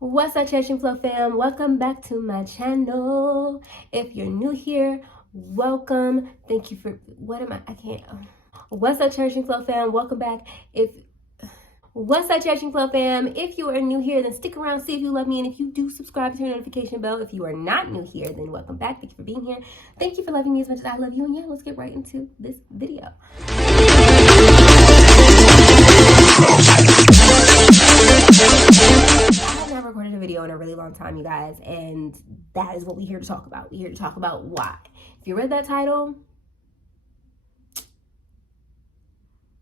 What's up, Church and Flow fam? Welcome back to my channel. If you're new here, welcome. Thank you for I can't. What's up, Church and Flow fam? Welcome back. What's up, Church and Flow fam? If you are new here, then stick around, see if you love me, and if you do, subscribe to your notification bell. If you are not new here, then welcome back. Thank you for being here. Thank you for loving me as much as I love you. And yeah, let's get right into this video. I have not recorded a video in a really long time, you guys, and that is what we're here to talk about. We're here to talk about why. If you read that title,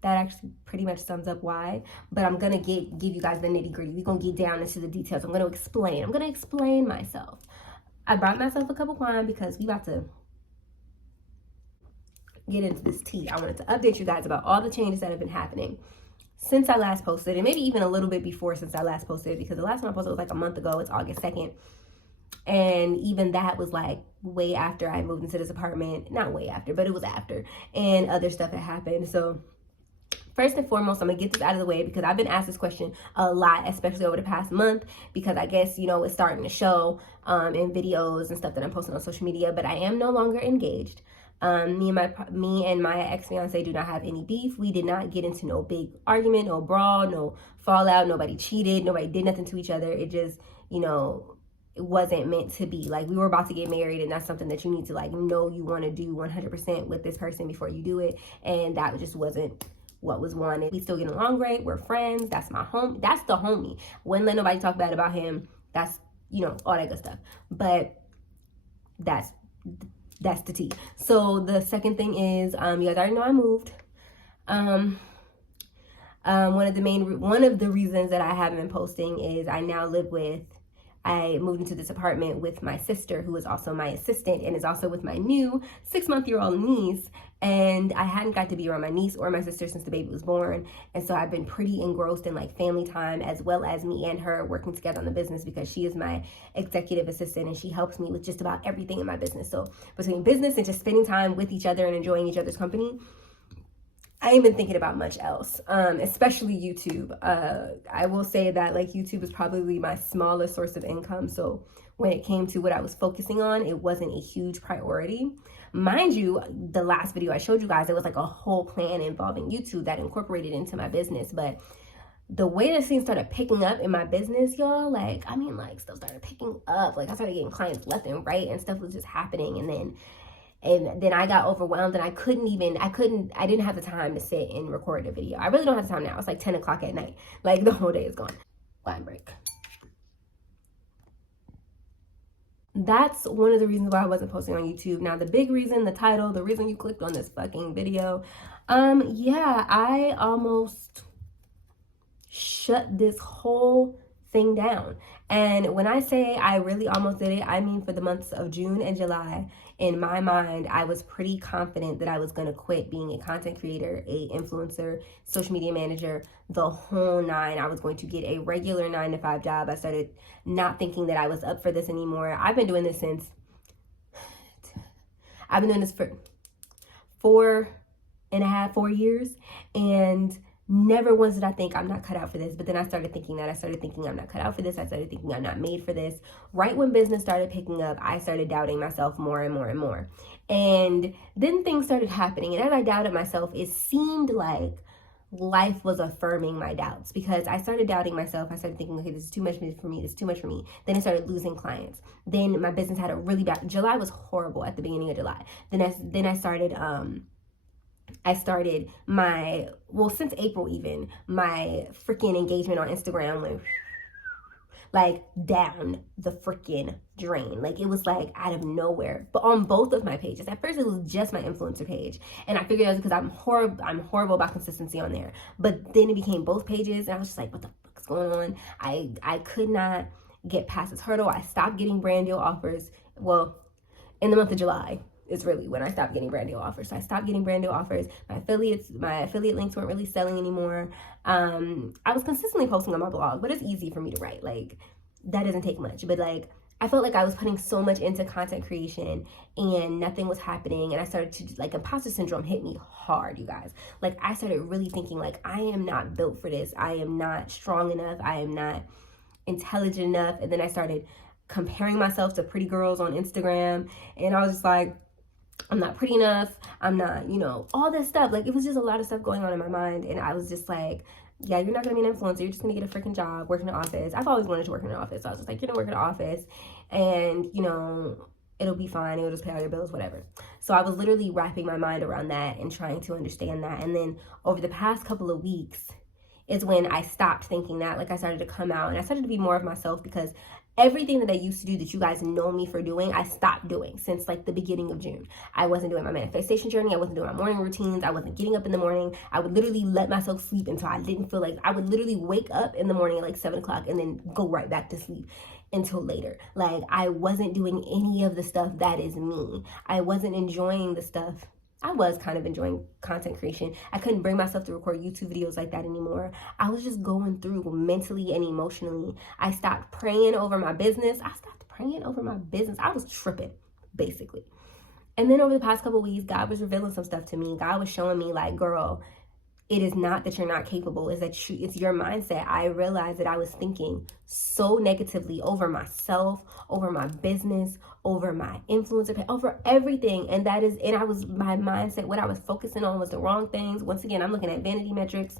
that actually pretty much sums up why, but I'm gonna give you guys the nitty-gritty. We're gonna get down into the details. I'm gonna explain myself. I brought myself a cup of wine because we about to get into this tea. I wanted to update you guys about all the changes that have been happening since I last posted, and maybe even a little bit before since I last posted, because the last time I posted was like a month ago. It's August 2nd. And even that was like way after I moved into this apartment. Not way after, but it was after. And other stuff had happened. So first and foremost, I'm gonna get this out of the way because I've been asked this question a lot, especially over the past month, because I guess, you know, it's starting to show in videos and stuff that I'm posting on social media, but I am no longer engaged. Me and my ex-fiance do not have any beef. We did not get into no big argument, no brawl, no fallout. Nobody cheated. Nobody did nothing to each other. It just, you know, it wasn't meant to be. Like, we were about to get married, and that's something that you need to, like, know you want to do 100% with this person before you do it. And that just wasn't what was wanted. We still get along great. We're friends. That's my home. That's the homie. Wouldn't let nobody talk bad about him. That's, you know, all that good stuff. But that's the tea. So the second thing is, you guys already know I moved. One of the reasons that I haven't been posting is I moved into this apartment with my sister, who is also my assistant and is also with my new 6-month-old niece. And I hadn't got to be around my niece or my sister since the baby was born. And so I've been pretty engrossed in like family time, as well as me and her working together on the business, because she is my executive assistant and she helps me with just about everything in my business. So between business and just spending time with each other and enjoying each other's company, I ain't been thinking about much else, especially YouTube. I will say that like YouTube is probably my smallest source of income. So when it came to what I was focusing on, it wasn't a huge priority. Mind you, the last video I showed you guys, it was like a whole plan involving YouTube that incorporated into my business. But the way that things started picking up in my business, y'all, like, I mean, like, stuff started picking up. Like, I started getting clients left and right, and stuff was just happening. And then I got overwhelmed, and I didn't have the time to sit and record a video. I really don't have the time now. It's like 10 o'clock at night. Like, the whole day is gone. Wine break. That's one of the reasons why I wasn't posting on YouTube. Now, the big reason, the title, the reason you clicked on this fucking video, yeah, I almost shut this whole thing down. And when I say I really almost did it, I mean for the months of June and July. In my mind, I was pretty confident that I was going to quit being a content creator, a influencer, social media manager, the whole nine. I was going to get a regular 9-to-5 job. I started not thinking that I was up for this anymore. I've been doing this for 4 years, and never once did I think I'm not cut out for this. But then I started thinking that. I started thinking I'm not cut out for this. I started thinking I'm not made for this. Right when business started picking up, I started doubting myself more and more and more. And then things started happening. And as I doubted myself, it seemed like life was affirming my doubts, because I started doubting myself. I started thinking, okay, this is too much for me. This is too much for me. Then I started losing clients. Then my business had a really bad, July was horrible at the beginning of July. Then I started since April even, my freaking engagement on Instagram went like down the freaking drain. Like, it was like out of nowhere, but on both of my pages. At first it was just my influencer page, and I figured it was because I'm horrible about consistency on there. But then it became both pages, and I was just like, what the fuck is going on? I could not get past this hurdle. I stopped getting brand deal offers. Well, in the month of July is really when I stopped getting brand deal offers. So I stopped getting brand deal offers. My affiliate links weren't really selling anymore. I was consistently posting on my blog, but it's easy for me to write. Like, that doesn't take much. But like, I felt like I was putting so much into content creation and nothing was happening. And I started to, like, imposter syndrome hit me hard, you guys. Like, I started really thinking, like, I am not built for this. I am not strong enough. I am not intelligent enough. And then I started comparing myself to pretty girls on Instagram. And I was just like, I'm not pretty enough. I'm not, you know, all this stuff. Like, it was just a lot of stuff going on in my mind. And I was just like, yeah, you're not going to be an influencer. You're just going to get a freaking job, work in an office. I've always wanted to work in an office. So I was just like, you're going to work in an office and, you know, it'll be fine. It'll just pay all your bills, whatever. So I was literally wrapping my mind around that and trying to understand that. And then over the past couple of weeks is when I stopped thinking that. Like, I started to come out and I started to be more of myself, because everything that I used to do that you guys know me for doing, I stopped doing since like the beginning of June. I wasn't doing my manifestation journey. I wasn't doing my morning routines. I wasn't getting up in the morning. I would literally let myself sleep until I didn't feel like, I would literally wake up in the morning at like 7 o'clock and then go right back to sleep until later. Like, I wasn't doing any of the stuff that is me. I wasn't enjoying the stuff. I was kind of enjoying content creation. I couldn't bring myself to record YouTube videos like that anymore. I was just going through mentally and emotionally. I stopped praying over my business. I was tripping, basically. And then over the past couple of weeks, God was revealing some stuff to me. God was showing me like, girl, it is not that you're not capable. It's that it's your mindset. I realized that I was thinking so negatively over myself, over my business, over my influencer, over everything. And my mindset, what I was focusing on was the wrong things. Once again, I'm looking at vanity metrics.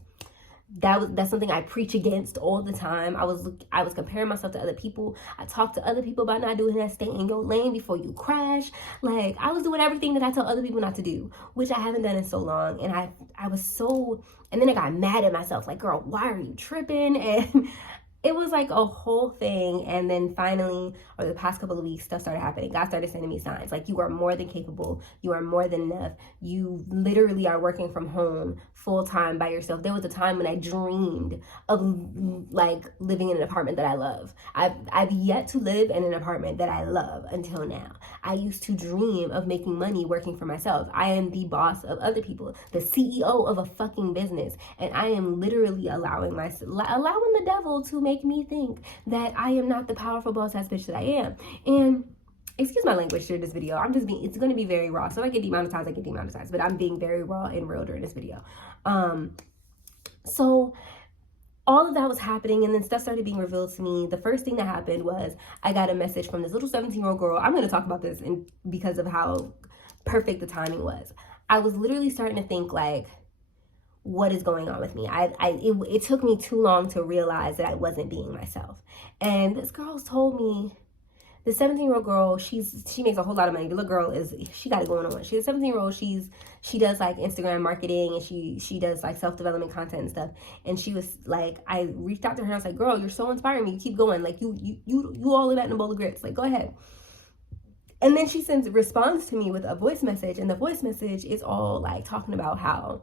That's something I preach against all the time. I was comparing myself to other people. I talked to other people about not doing that. Stay in your lane before you crash. Like, I was doing everything that I tell other people not to do, which I haven't done in so long. And and then I got mad at myself. Like, girl, why are you tripping? And it was like a whole thing. And then finally, over the past couple of weeks, stuff started happening. God started sending me signs. Like, you are more than capable. You are more than enough. You literally are working from home full time by yourself. There was a time when I dreamed of like living in an apartment that I love. I've yet to live in an apartment that I love until now. I used to dream of making money working for myself. I am the boss of other people, the CEO of a fucking business. And I am literally allowing the devil to make me think that I am not the powerful boss ass bitch that I am. And excuse my language during this video. It's going to be very raw. So if I get demonetized, I get demonetized. But I'm being very raw and real during this video. So all of that was happening, and then stuff started being revealed to me. The first thing that happened was I got a message from this little 17-year-old girl. I'm going to talk about this because of how perfect the timing was. I was literally starting to think like, what is going on with me? It took me too long to realize that I wasn't being myself. And this girl told me, the 17-year-old girl, she makes a whole lot of money. The little girl she got it going on. She's a 17-year-old. She does like Instagram marketing, and she does like self-development content and stuff. And she was like, I reached out to her and I was like, girl, you're so inspiring me. Keep going. Like, you all of that in a bowl of grits. Like, go ahead. And then she responds to me with a voice message, and the voice message is all like talking about how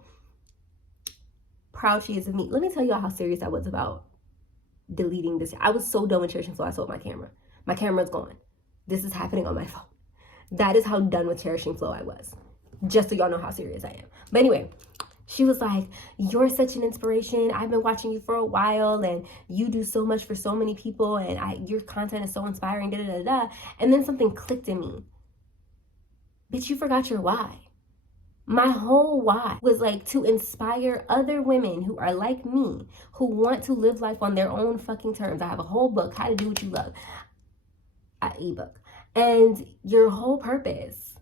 proud she is of me. Let me tell you how serious I was about deleting this. I was so done with Cherishing Flow, I sold my camera. My camera's gone. This is happening on my phone. That is how done with Cherishing Flow I was. Just so y'all know how serious I am. But anyway, she was like, you're such an inspiration. I've been watching you for a while, and you do so much for so many people, and your content is so inspiring, da da da da. And then something clicked in me. Bitch, you forgot your why. My whole why was like to inspire other women who are like me, who want to live life on their own fucking terms. I have a whole book, How to Do What You Love, an ebook. And your whole purpose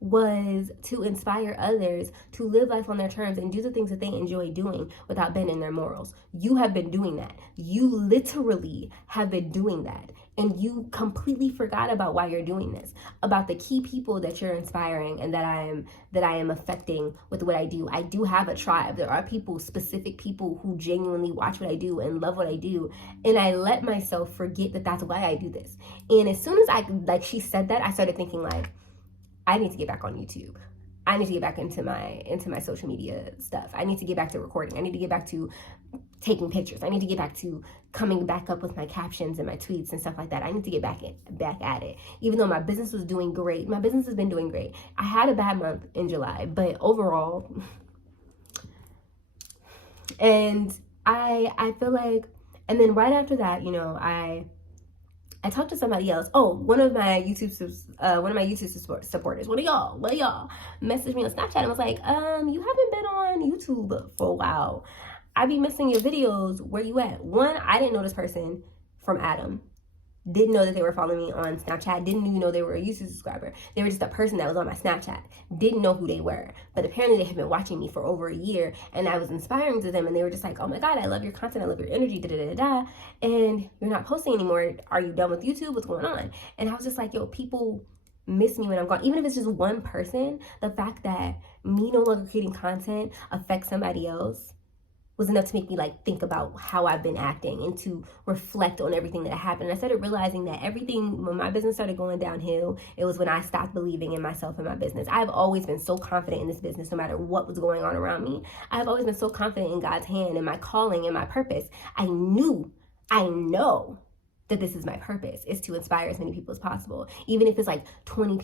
was to inspire others to live life on their terms and do the things that they enjoy doing without bending their morals. You have been doing that. You literally have been doing that. And you completely forgot about why you're doing this, about the key people that you're inspiring and that I am affecting with what I do. I do have a tribe. There are specific people who genuinely watch what I do and love what I do. And I let myself forget that that's why I do this. And as soon as she said that, I started thinking like, I need to get back on YouTube. I need to get back into my social media stuff. I need to get back to recording. I need to get back to taking pictures. I need to get back to coming back up with my captions and my tweets and stuff like that. I need to get back at it. Even though my business was doing great. My business has been doing great. I had a bad month in July, but overall, and I feel like, and then right after that, I talked to somebody else. Oh, one of my YouTube supporters, one of y'all messaged me on Snapchat and was like, you haven't been on YouTube for a while. I be missing your videos. Where you at? One, I didn't know this person from Adam. Didn't know that they were following me on Snapchat. Didn't even know they were a YouTube subscriber. They were just a person that was on my Snapchat. Didn't know who they were. But apparently they had been watching me for over a year, and I was inspiring to them, and they were just like, oh my God, I love your content. I love your energy, da-da-da-da. And you're not posting anymore. Are you done with YouTube? What's going on? And I was just like, yo, people miss me when I'm gone. Even if it's just one person, the fact that me no longer creating content affects somebody else was enough to make me like think about how I've been acting and to reflect on everything that happened. And I started realizing that everything, when my business started going downhill, it was when I stopped believing in myself and my business. I've always been so confident in this business, no matter what was going on around me. I've always been so confident in God's hand and my calling and my purpose. I know that this is my purpose, is to inspire as many people as possible. Even if it's like 20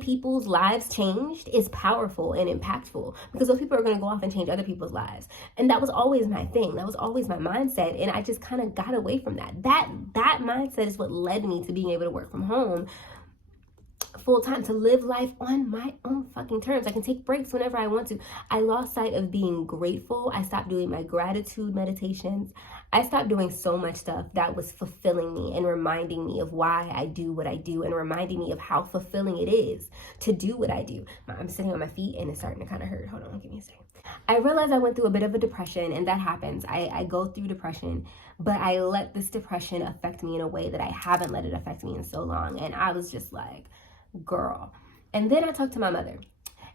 people's lives changed is powerful and impactful, because those people are going to go off and change other people's lives. And that was always my thing. That was always my mindset. And I just kind of got away from that. That mindset is what led me to being able to work from home full time, to live life on my own fucking terms. I can take breaks whenever I want to. I lost sight of being grateful. I stopped doing my gratitude meditations. I stopped doing so much stuff that was fulfilling me and reminding me of why I do what I do, and reminding me of how fulfilling it is to do what I do. I'm sitting on my feet and it's starting to kind of hurt. Hold on, give me a second. I realized I went through a bit of a depression, and that happens. I go through depression, but I let this depression affect me in a way that I haven't let it affect me in so long. And I was just like, girl. And then I talked to my mother,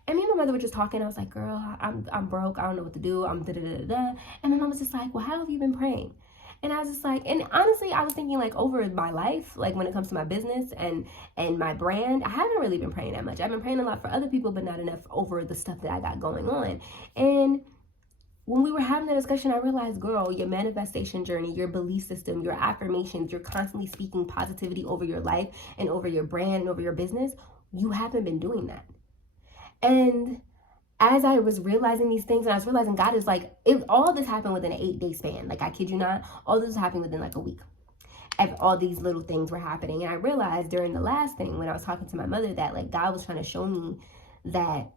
and me and my mother were just talking. I was like, girl, I'm broke. I don't know what to do. I'm da-da-da-da-da. And my mom was just like, well, how have you been praying? And I was just like, and honestly, I was thinking like over my life, like when it comes to my business and my brand, I haven't really been praying that much. I've been praying a lot for other people, but not enough over the stuff that I got going on. And when we were having that discussion, I realized, girl, your manifestation journey, your belief system, your affirmations, you're constantly speaking positivity over your life and over your brand and over your business. You haven't been doing that. And as I was realizing these things, and I was realizing God is like, all this happened within an 8-day span. Like, I kid you not, all this happened within like a week. All these little things were happening. And I realized during the last thing, when I was talking to my mother, that like God was trying to show me that,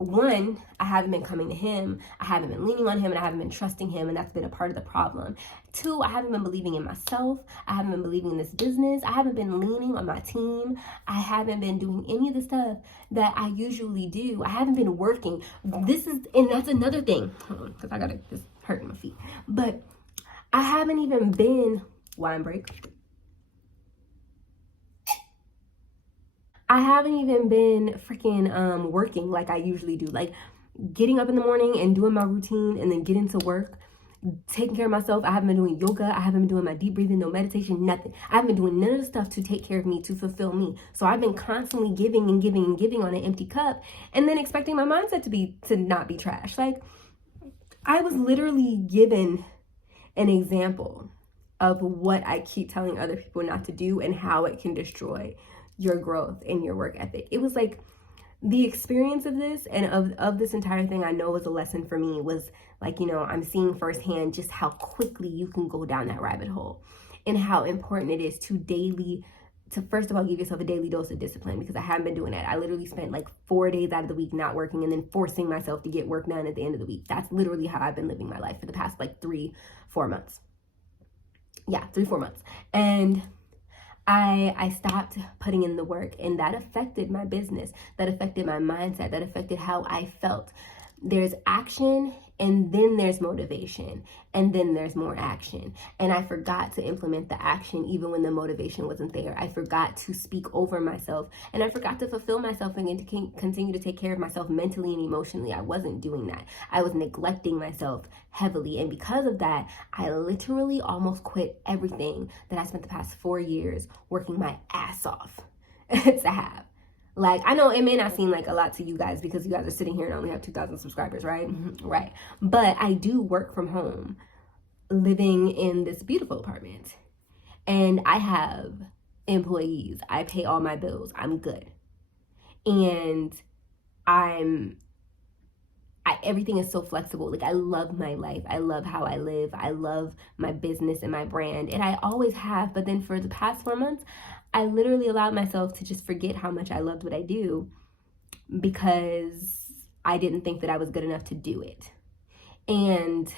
one, I haven't been coming to him, I haven't been leaning on him, and I haven't been trusting him, and that's been a part of the problem. Two, I haven't been believing in myself, I haven't been believing in this business, I haven't been leaning on my team, I haven't been doing any of the stuff that I usually do. I haven't been working. And that's another thing, because I gotta just hurt my feet, but I haven't even been, wine break, I haven't even been freaking working like I usually do. Like getting up in the morning and doing my routine and then getting to work, taking care of myself. I haven't been doing yoga. I haven't been doing my deep breathing, no meditation, nothing. I haven't been doing none of the stuff to take care of me, to fulfill me. So I've been constantly giving and giving and giving on an empty cup, and then expecting my mindset to not be trash. Like, I was literally given an example of what I keep telling other people not to do and how it can destroy your growth and your work ethic. It was like the experience of this and of this entire thing, I know was a lesson for me, was like, you know, I'm seeing firsthand just how quickly you can go down that rabbit hole, and how important it is to first of all give yourself a daily dose of discipline, because I haven't been doing that. I literally spent like 4 days out of the week not working, and then forcing myself to get work done at the end of the week. That's literally how I've been living my life for the past like 3-4 months. Yeah, 3-4 months. And I stopped putting in the work, and that affected my business. That affected my mindset. That affected how I felt. There's action, and then there's motivation, and then there's more action. And I forgot to implement the action even when the motivation wasn't there. I forgot to speak over myself, and I forgot to fulfill myself and to continue to take care of myself mentally and emotionally. I wasn't doing that. I was neglecting myself heavily. And because of that, I literally almost quit everything that I spent the past 4 years working my ass off to have. Like, I know it may not seem like a lot to you guys because you guys are sitting here and only have 2,000 subscribers, right? Right. But I do work from home, living in this beautiful apartment. And I have employees. I pay all my bills. I'm good. And everything is so flexible. Like, I love my life. I love how I live. I love my business and my brand. And I always have. But then for the past 4 months, I literally allowed myself to just forget how much I loved what I do, because I didn't think that I was good enough to do it. And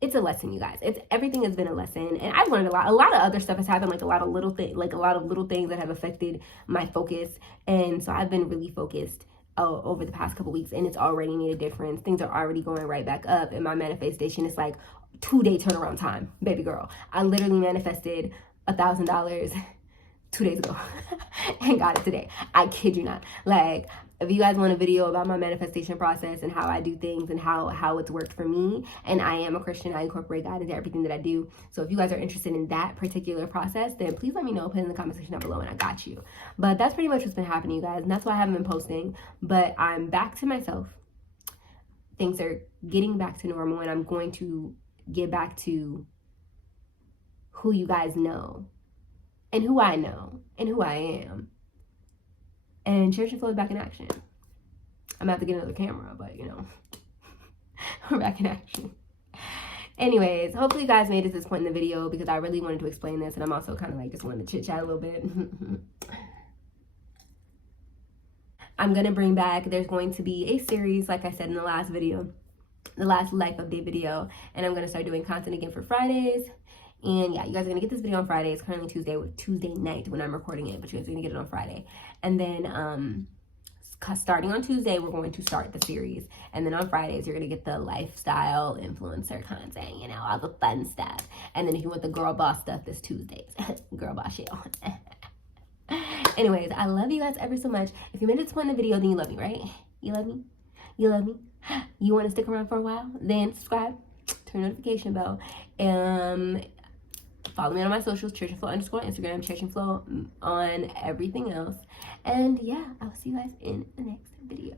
it's a lesson, you guys. It's everything has been a lesson, and I've learned a lot. A lot of other stuff has happened, like a lot of little things that have affected my focus, and so I've been really focused over the past couple weeks, and it's already made a difference. Things are already going right back up, and my manifestation is like 2-day turnaround time, baby girl. I literally manifested $1,000 2 days ago and got it today. I kid you not. Like, if you guys want a video about my manifestation process and how I do things and how it's worked for me, and I am a Christian, I incorporate God into everything that I do. So if you guys are interested in that particular process, then please let me know, put it in the comment section down below, and I got you. But that's pretty much what's been happening, you guys, and that's why I haven't been posting. But I'm back to myself. Things are getting back to normal, and I'm going to get back to who you guys know, and who I know, and who I am. And Church and Flow is back in action. I'm gonna have to get another camera, but you know, we're back in action. Anyways, hopefully you guys made it to this point in the video, because I really wanted to explain this, and I'm also kind of like just wanted to chit chat a little bit. I'm gonna bring back, there's going to be a series, like I said in the last video, the last life update video, and I'm gonna start doing content again for Fridays. And yeah, you guys are gonna get this video on Friday. It's currently Tuesday night when I'm recording it, but you guys are gonna get it on Friday. And then starting on Tuesday, we're going to start the series. And then on Fridays, you're gonna get the lifestyle influencer content, you know, all the fun stuff. And then if you want the girl boss stuff, this Tuesdays. Girl boss shit. Anyways, I love you guys ever so much. If you made it to this point in the video, then you love me, right? You love me? You love me? You want to stick around for a while? Then subscribe, turn notification bell, follow me on my socials, Church and Flow _ on Instagram, Church and Flow on everything else. And yeah, I'll see you guys in the next video.